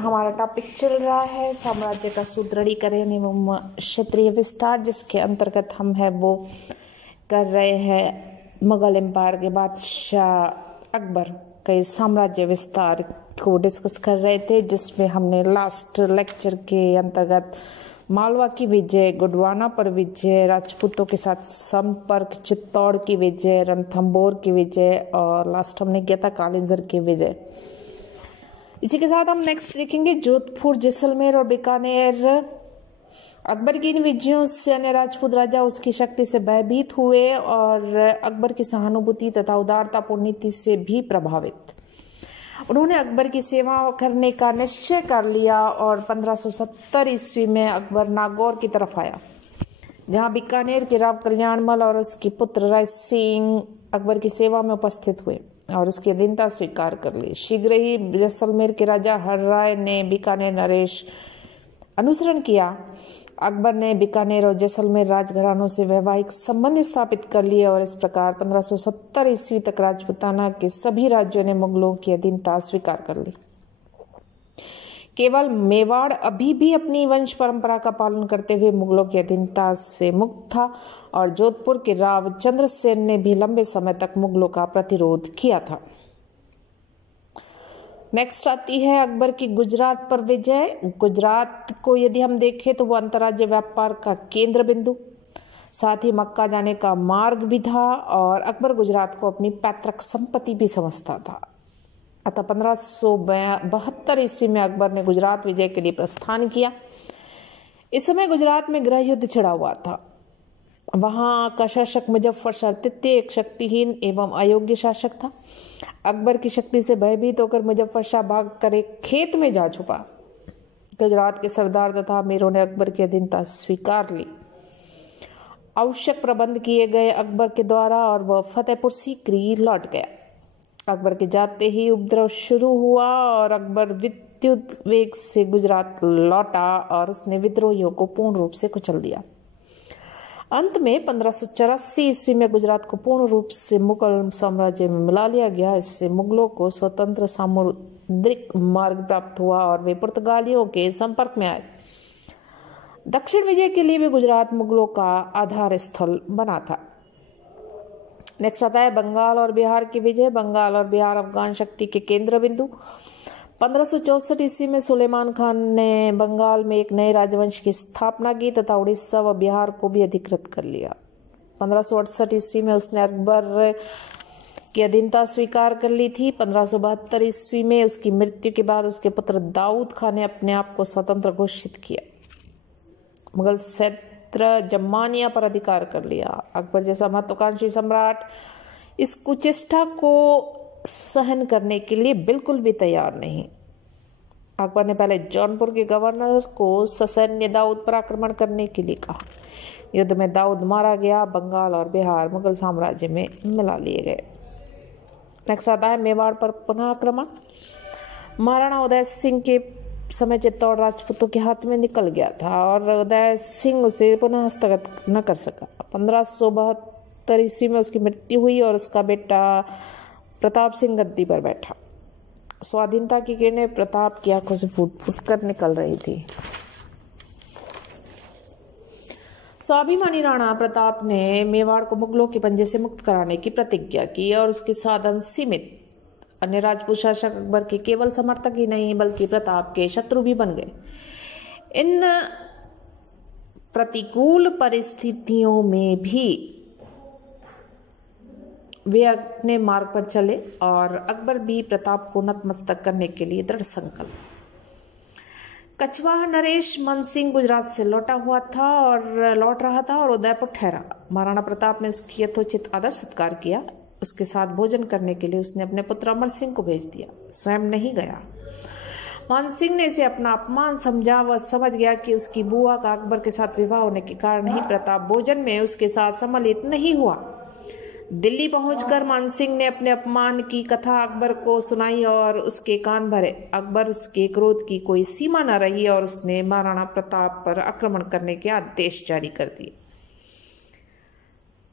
हमारा टॉपिक चल रहा है साम्राज्य का सुदृढ़ीकरण एवं क्षेत्रीय विस्तार, जिसके अंतर्गत हम है वो कर रहे हैं मुगल एम्पायर के बादशाह अकबर के साम्राज्य विस्तार को डिस्कस कर रहे थे, जिसमें हमने लास्ट लेक्चर के अंतर्गत मालवा की विजय, गोंडवाना पर विजय, राजपूतों के साथ संपर्क, चित्तौड़ की विजय, रणथंभौर की विजय और लास्ट हमने किया था कालिंजर की विजय। इसी के साथ हम नेक्स्ट देखेंगे जोधपुर, जैसलमेर और बीकानेर। अकबर की इन विजयों से अन्य राजपूत राजा उसकी शक्ति से भयभीत हुए और अकबर की सहानुभूति तथा उदारतापूर्ण नीति से भी प्रभावित। उन्होंने अकबर की सेवा करने का निश्चय कर लिया और 1570 ईस्वी में अकबर नागौर की तरफ आया, जहां बीकानेर के राव कल्याणमल और उसके पुत्र राय सिंह अकबर की सेवा में उपस्थित हुए और उसकी अधीनता स्वीकार कर ली। शीघ्र ही जैसलमेर के राजा हरराय ने बीकानेर नरेश अनुसरण किया। अकबर ने बीकानेर और जैसलमेर राजघरानों से वैवाहिक संबंध स्थापित कर लिए और इस प्रकार 1570 ईस्वी तक राजपूताना के सभी राज्यों ने मुगलों की अधीनता स्वीकार कर ली। केवल मेवाड़ अभी भी अपनी वंश परंपरा का पालन करते हुए मुगलों की अधीनता से मुक्त था और जोधपुर के राव चंद्रसेन ने भी लंबे समय तक मुगलों का प्रतिरोध किया था। नेक्स्ट आती है अकबर की गुजरात पर विजय। गुजरात को यदि हम देखें तो वो अंतर्राज्य व्यापार का केंद्र बिंदु, साथ ही मक्का जाने का मार्ग भी था और अकबर गुजरात को अपनी पैतृक संपत्ति भी समझता था। अतः 1572 ईस्वी में अकबर ने गुजरात विजय के लिए प्रस्थान किया। इस समय गुजरात में गृह युद्ध छिड़ा हुआ था। वहां का शासक मुजफ्फर शाह तृतीय एक शक्तिहीन एवं अयोग्य शासक था। अकबर की शक्ति से भयभीत होकर मुजफ्फर शाह भाग कर एक खेत में जा छुपा। गुजरात के सरदार तथा अमीरों ने अकबर की अधीनता स्वीकार ली। आवश्यक प्रबंध किए गए अकबर के द्वारा और वह फतेहपुर सीकरी लौट गया। अकबर के जाते ही उपद्रव शुरू हुआ और अकबर विद्युत वेग से गुजरात लौटा और उसने विद्रोहियों को पूर्ण रूप से कुचल दिया। अंत में 1584 ईस्वी में गुजरात को पूर्ण रूप से मुगल साम्राज्य में मिला लिया गया। इससे मुगलों को स्वतंत्र सामुद्रिक मार्ग प्राप्त हुआ और वे पुर्तगालियों के संपर्क में आए। दक्षिण विजय के लिए भी गुजरात मुगलों का आधार स्थल बना था। नेक्स्ट आता है बंगाल और बिहार की विजय। बंगाल और बिहार अफगान शक्ति के केंद्र बिंदु। 1564 ईस्वी में सुलेमान खान ने बंगाल में एक नए राजवंश की स्थापना की तथा उड़ीसा व बिहार को भी अधिकृत कर लिया। 1568 ईस्वी में उसने अकबर की अधीनता स्वीकार कर ली थी। 1572 ईस्वी में उसकी मृत्यु के बाद उसके पुत्र दाऊद खान ने अपने आप को स्वतंत्र घोषित किया। मुगल क्षेत्र जम्मानिया पर अधिकार कर लिया। अकबर जैसा महत्वाकांक्षी सम्राट इस कुचेष्टा को सहन करने के लिए बिल्कुल भी तैयार नहीं। अकबर ने पहले जौनपुर के गवर्नर को ससैन्य दाऊद पर आक्रमण करने के लिए कहा। युद्ध में दाऊद मारा गया। बंगाल और बिहार मुगल साम्राज्य में मिला लिए गए। नेक्स्ट आता है मेवाड़ पर पुनः आक्रमण। महाराणा उदय सिंह के समय चित्तौड़ राजपूतों के हाथ में निकल गया था और उदय सिंह उसे पुनः हस्तगत न कर सका। 1572 ईस्वी में उसकी मृत्यु हुई और उसका बेटा प्रताप सिंह गद्दी पर बैठा। स्वाधीनता की किरणें प्रताप की आंखों से फूट फूट कर निकल रही थी। स्वाभिमानी राणा प्रताप ने मेवाड़ को मुगलों के पंजे से मुक्त कराने की प्रतिज्ञा की और उसके साधन सीमित। अन्य राजपूत शासक अकबर के केवल समर्थक ही नहीं बल्कि प्रताप के शत्रु भी बन गए। इन प्रतिकूल परिस्थितियों में भी वे अपने मार्ग पर चले और अकबर भी प्रताप को नतमस्तक करने के लिए दृढ़ संकल्प। कछवाहा नरेश मन सिंह गुजरात से लौट रहा था और उदयपुर ठहरा। महाराणा प्रताप ने उसकी यथोचित आदर सत्कार किया। उसके साथ भोजन करने के लिए उसने अपने पुत्र अमर सिंह को भेज दिया, स्वयं नहीं गया। मान सिंह ने इसे अपना अपमान समझा। वह समझ गया कि उसकी बुआ का अकबर के साथ विवाह होने के कारण ही प्रताप भोजन में उसके साथ सम्मिलित नहीं हुआ। दिल्ली पहुंचकर मानसिंह ने अपने अपमान की कथा अकबर को सुनाई और उसके कान भरे। अकबर उसके क्रोध की कोई सीमा न रही और उसने महाराणा प्रताप पर आक्रमण करने के आदेश जारी कर दिए।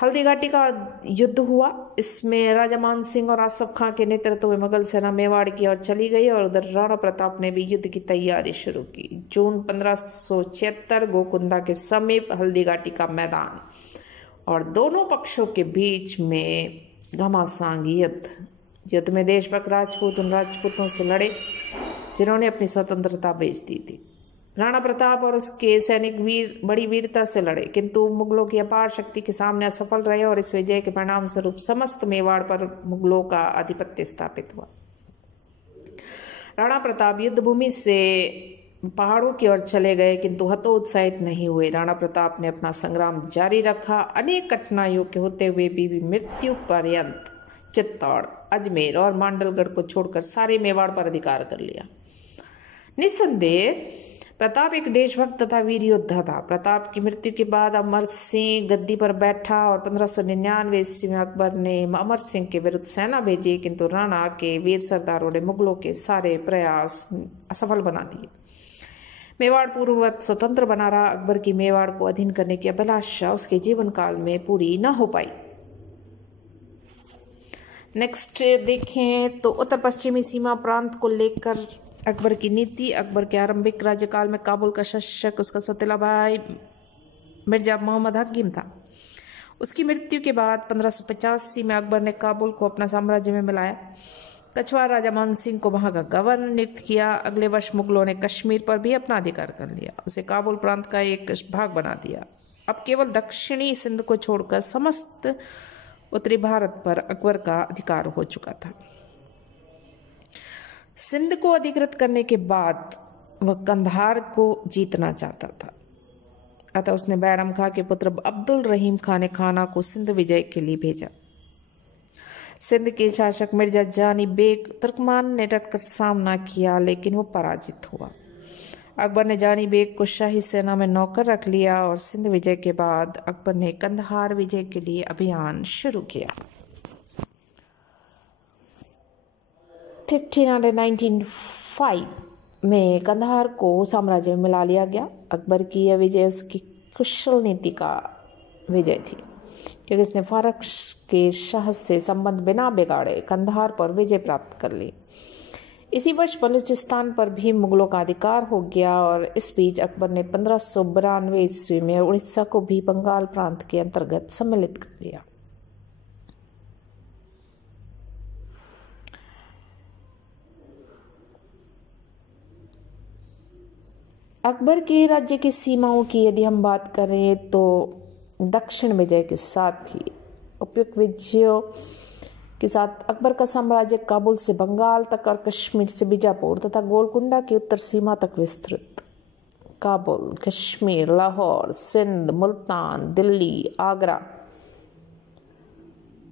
हल्दी घाटी का युद्ध हुआ। इसमें राजा मान सिंह और आसफ खां के नेतृत्व में मुगल सेना मेवाड़ की ओर चली गई और उधर राणा प्रताप ने भी युद्ध की तैयारी शुरू की। जून 1576 गोकुंदा के समीप हल्दी घाटी का मैदान और दोनों पक्षों के बीच में घमासान युद्ध में देशभक्त राजपूत उन राजपूतों से लड़े जिन्होंने अपनी स्वतंत्रता बेच दी थी। राणा प्रताप और उसके सैनिक बड़ी वीरता से लड़े, किंतु मुगलों की अपार शक्ति के सामने असफल रहे और इस विजय के परिणाम स्वरूप समस्त मेवाड़ पर मुगलों का आधिपत्य स्थापित हुआ। राणा प्रताप युद्ध भूमि से पहाड़ों की ओर चले गए, किंतु हतोत्साहित नहीं हुए। राणा प्रताप ने अपना संग्राम जारी रखा। अनेक कठिनाइयों के होते हुए भी मृत्यु पर्यंत चित्तौड़, अजमेर और मांडलगढ़ को छोड़कर सारे मेवाड़ पर अधिकार कर लिया। निस्संदेह प्रताप एक देशभक्त तथा वीर योद्धा था। प्रताप की मृत्यु के बाद अमर सिंह गद्दी पर बैठा और 1599 ईस्वी में अकबर ने अमर सिंह के विरुद्ध सेना भेजी, किंतु राणा के वीर सरदारों ने मुगलों के सारे प्रयास असफल बना दिए। मेवाड़ पूर्ववत स्वतंत्र बना रहा। अकबर की मेवाड़ को अधीन करने की अभिलाषा उसके जीवन काल में पूरी न हो पाई। नेक्स्ट देखें तो उत्तर पश्चिमी सीमा प्रांत को लेकर अकबर की नीति। अकबर के आरंभिक राज्यकाल में काबुल का शासक उसका सौतेला भाई मिर्जा मोहम्मद हकीम था। उसकी मृत्यु के बाद 1585 में अकबर ने काबुल को अपना साम्राज्य में मिलाया। कछवार राजा मान सिंह को वहां का गवर्नर नियुक्त किया। अगले वर्ष मुगलों ने कश्मीर पर भी अपना अधिकार कर लिया, उसे काबुल प्रांत का एक भाग बना दिया। अब केवल दक्षिणी सिंध को छोड़कर समस्त उत्तरी भारत पर अकबर का अधिकार हो चुका था। सिंध को अधिकृत करने के बाद वह कंधार को जीतना चाहता था, अतः उसने बैरम खां के पुत्र अब्दुल रहीम खान खाना को सिंध विजय के लिए भेजा। सिंध के शासक मिर्जा जानी बेग तुर्कमान ने डटकर सामना किया, लेकिन वो पराजित हुआ। अकबर ने जानी बेग को शाही सेना में नौकर रख लिया और सिंध विजय के बाद अकबर ने कंधार विजय के लिए अभियान शुरू किया। 1595 में कंधार को साम्राज्य में मिला लिया गया। अकबर की यह विजय उसकी कुशल नीति का विजय थी, क्योंकि इसने फारक के शाह से संबंध बिना बिगाड़े कंधार पर विजय प्राप्त कर ली। इसी वर्ष बलूचिस्तान पर भी मुगलों का अधिकार हो गया और इस बीच अकबर ने 1592 ईस्वी में उड़ीसा को भी बंगाल प्रांत के अंतर्गत सम्मिलित कर लिया। अकबर के राज्य की सीमाओं की यदि हम बात करें तो दक्षिण विजय के साथ ही उपयुक्त विजयों के साथ अकबर का साम्राज्य काबुल से बंगाल तक और कश्मीर से बीजापुर तथा गोलकुंडा की उत्तर सीमा तक विस्तृत। काबुल, कश्मीर, लाहौर, सिंध, मुल्तान, दिल्ली, आगरा,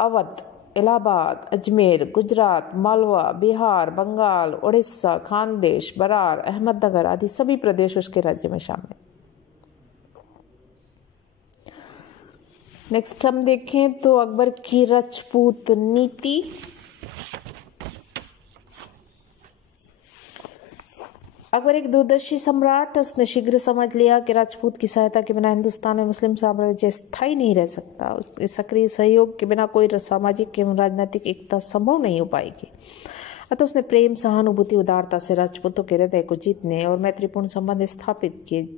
अवध, इलाहाबाद, अजमेर, गुजरात, मालवा, बिहार, बंगाल, उड़ीसा, खानदेश, बरार, अहमदनगर आदि सभी प्रदेश उसके राज्य में शामिल। नेक्स्ट हम देखें तो अकबर की राजपूत नीति। अकबर एक दूरदर्शी सम्राट। उसने शीघ्र समझ लिया कि राजपूत की सहायता के बिना हिंदुस्तान में मुस्लिम साम्राज्य स्थायी नहीं रह सकता। उसके सक्रिय सहयोग के बिना कोई सामाजिक एवं राजनीतिक एकता संभव नहीं हो पाएगी। अतः उसने प्रेम, सहानुभूति, उदारता से राजपूतों के हृदय को जीतने और मैत्रीपूर्ण संबंध स्थापित किए।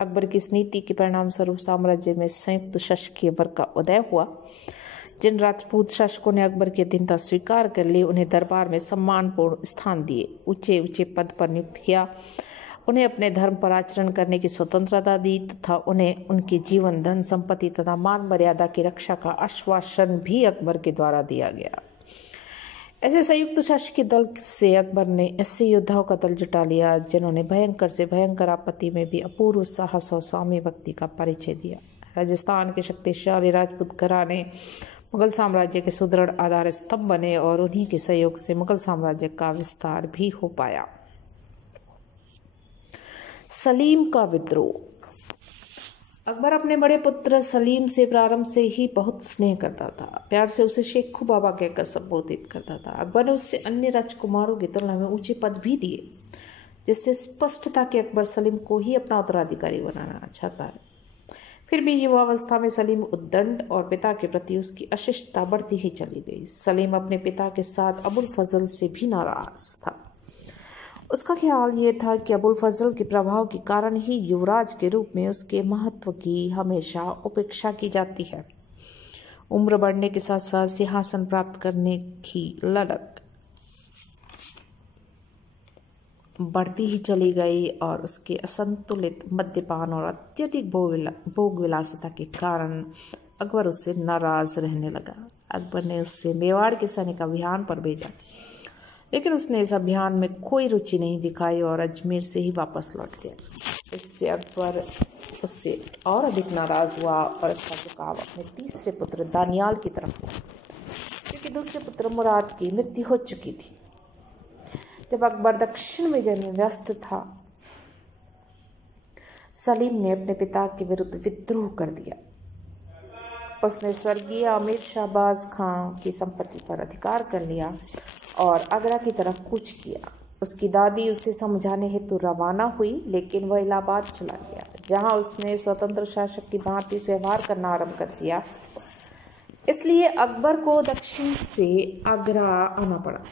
अकबर की इस नीति के परिणाम स्वरूप साम्राज्य में संयुक्त शासकीय वर्ग का उदय हुआ। जिन राजपूत शासकों ने अकबर की अधीनता स्वीकार कर ली, उन्हें दरबार में सम्मानपूर्ण स्थान दिए, ऊंचे ऊंचे पद पर नियुक्त किया, उन्हें अपने धर्म पर आचरण करने की स्वतंत्रता दी तथा उन्हें उनके जीवन, धन संपत्ति तथा मान मर्यादा की रक्षा का आश्वासन भी अकबर के द्वारा दिया गया। ऐसे संयुक्त शासकीय दल से अकबर ने ऐसे योद्धाओं का दल जुटा लिया जिन्होंने भयंकर से भयंकर आपत्ति में भी अपूर्व साहस और स्वामी भक्ति का परिचय दिया। राजस्थान के शक्तिशाली राजपूत घराने मुगल साम्राज्य के सुदृढ़ आधार स्तंभ बने और उन्हीं के सहयोग से मुगल साम्राज्य का विस्तार भी हो पाया। सलीम का विद्रोह। अकबर अपने बड़े पुत्र सलीम से प्रारंभ से ही बहुत स्नेह करता था। प्यार से उसे शेखू बाबा कहकर संबोधित करता था। अकबर ने उससे अन्य राजकुमारों की तुलना में ऊंचे पद भी दिए, जिससे स्पष्ट था कि अकबर सलीम को ही अपना उत्तराधिकारी बनाना चाहता है। फिर भी युवावस्था में सलीम उद्दंड और पिता के प्रति उसकी अशिष्टता बढ़ती ही चली गई। सलीम अपने पिता के साथ अबुल फजल से भी नाराज था। उसका ख्याल ये था कि अबुल फजल के प्रभाव के कारण ही युवराज के रूप में उसके महत्व की हमेशा उपेक्षा की जाती है। उम्र बढ़ने के साथ साथ सिंहासन प्राप्त करने की ललक बढ़ती ही चली गई और उसके असंतुलित मद्यपान और अत्यधिक भोग विलासिता के कारण अकबर उससे नाराज रहने लगा। अकबर ने उससे मेवाड़ के सैनिक अभियान पर भेजा, लेकिन उसने इस अभियान में कोई रुचि नहीं दिखाई और अजमेर से ही वापस लौट गया। इससे अकबर उससे और अधिक नाराज हुआ और इसका झुकाव अपने तीसरे पुत्र दानियाल की तरफ हुआ, क्योंकि दूसरे पुत्र मुराद की मृत्यु हो चुकी थी। जब अकबर दक्षिण विजय में व्यस्त था, सलीम ने अपने पिता के विरुद्ध विद्रोह कर दिया। उसने स्वर्गीय अमीर शहबाज खां की संपत्ति पर अधिकार कर लिया और आगरा की तरफ कूच किया। उसकी दादी उसे समझाने हेतु रवाना हुई, लेकिन वह इलाहाबाद चला गया, जहां उसने स्वतंत्र शासक की भांति व्यवहार करना आरंभ कर दिया। इसलिए अकबर को दक्षिण से आगरा आना पड़ा।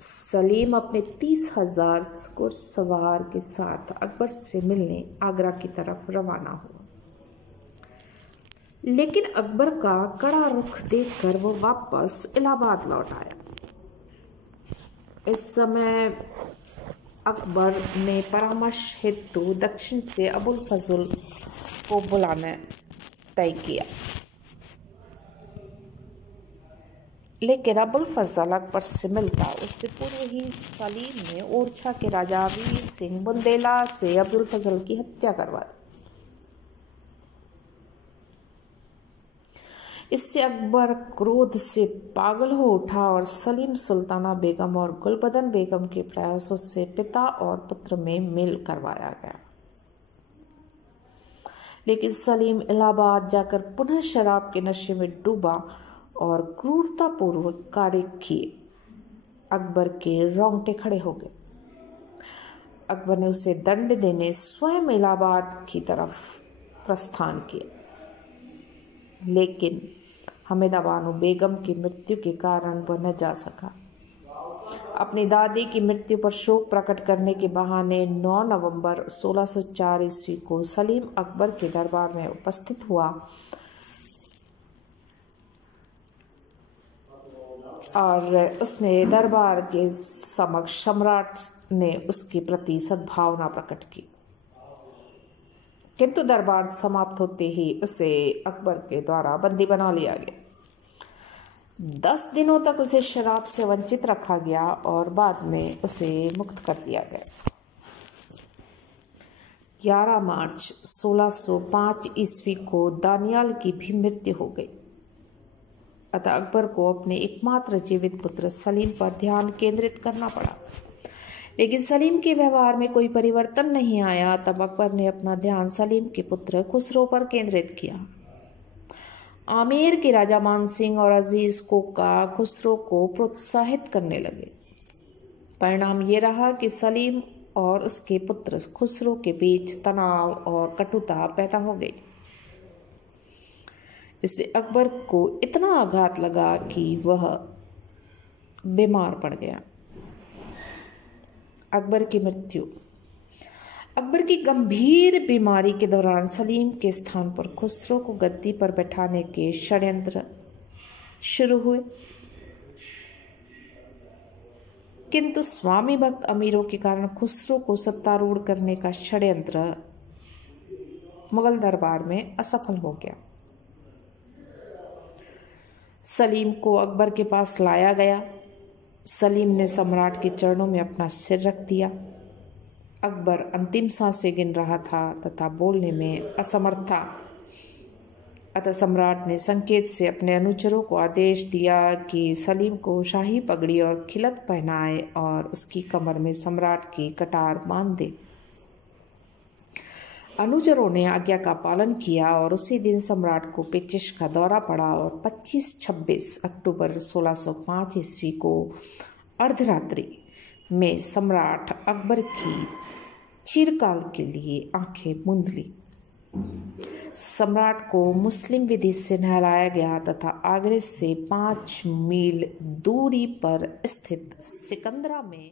सलीम अपने 30,000 घुड़सवार के साथ अकबर से मिलने आगरा की तरफ रवाना हुआ, लेकिन अकबर का कड़ा रुख देखकर वो वापस इलाहाबाद लौट आया। इस समय अकबर ने परामर्श हेतु दक्षिण से अबुल फजल को बुलाना तय किया, लेकिन अबुल फजल अकबर से मिलता उससे पूर्व ही सलीम ने ओरछा के राजा वीर सिंह बुंदेला से अबुल फजल की हत्या करवा दी। इससे अकबर क्रोध से पागल हो उठा और सलीम सुल्ताना बेगम और गुलबदन बेगम के प्रयासों से पिता और पुत्र में मेल करवाया गया, लेकिन सलीम इलाहाबाद जाकर पुनः शराब के नशे में डूबा और क्रूरतापूर्वक कार्य किए। अकबर के रोंगटे खड़े हो गए। अकबर ने उसे दंड देने स्वयं इलाहाबाद की तरफ प्रस्थान किया, लेकिन हमीदा बानो बेगम की मृत्यु के कारण वह न जा सका। अपनी दादी की मृत्यु पर शोक प्रकट करने के बहाने 9 नवंबर 1604 ईस्वी को सलीम अकबर के दरबार में उपस्थित हुआ और उसने दरबार के समक्ष सम्राट ने उसके प्रति सद्भावना प्रकट की, किंतु दरबार समाप्त होते ही उसे अकबर के द्वारा बंदी बना लिया गया। 10 दिनों तक उसे शराब से वंचित रखा गया और बाद में उसे मुक्त कर दिया गया। 11 मार्च 1605 ईस्वी को दानियाल की भी मृत्यु हो गई। अतः अकबर को अपने एकमात्र जीवित पुत्र सलीम पर ध्यान केंद्रित करना पड़ा, लेकिन सलीम के व्यवहार में कोई परिवर्तन नहीं आया। तब अकबर ने अपना ध्यान सलीम के पुत्र खुसरो पर केंद्रित किया। आमेर के राजा मानसिंह और अजीज कोका खुसरो को प्रोत्साहित करने लगे। परिणाम ये रहा कि सलीम और उसके पुत्र खुसरो के बीच तनाव और कटुता पैदा हो गई। इससे अकबर को इतना आघात लगा कि वह बीमार पड़ गया। अकबर की मृत्यु। अकबर की गंभीर बीमारी के दौरान सलीम के स्थान पर खुसरो को गद्दी पर बैठाने के षड्यंत्र शुरू हुए, किंतु स्वामी भक्त अमीरों के कारण खुसरो को सत्तारूढ़ करने का षड्यंत्र मुगल दरबार में असफल हो गया। सलीम को अकबर के पास लाया गया। सलीम ने सम्राट के चरणों में अपना सिर रख दिया। अकबर अंतिम सांसें गिन रहा था तथा बोलने में असमर्थ था। अतः सम्राट ने संकेत से अपने अनुचरों को आदेश दिया कि सलीम को शाही पगड़ी और खिलत पहनाए और उसकी कमर में सम्राट की कटार बांध दे। अनुचरों ने आज्ञा का पालन किया और उसी दिन सम्राट को पेचिश का दौरा पड़ा और 25-26 अक्टूबर 1605 ईस्वी को अर्धरात्रि में सम्राट अकबर की चिरकाल के लिए आंखें मूंद ली। सम्राट को मुस्लिम विधि से नहलाया गया तथा आगरे से 5 मील दूरी पर स्थित सिकंदरा में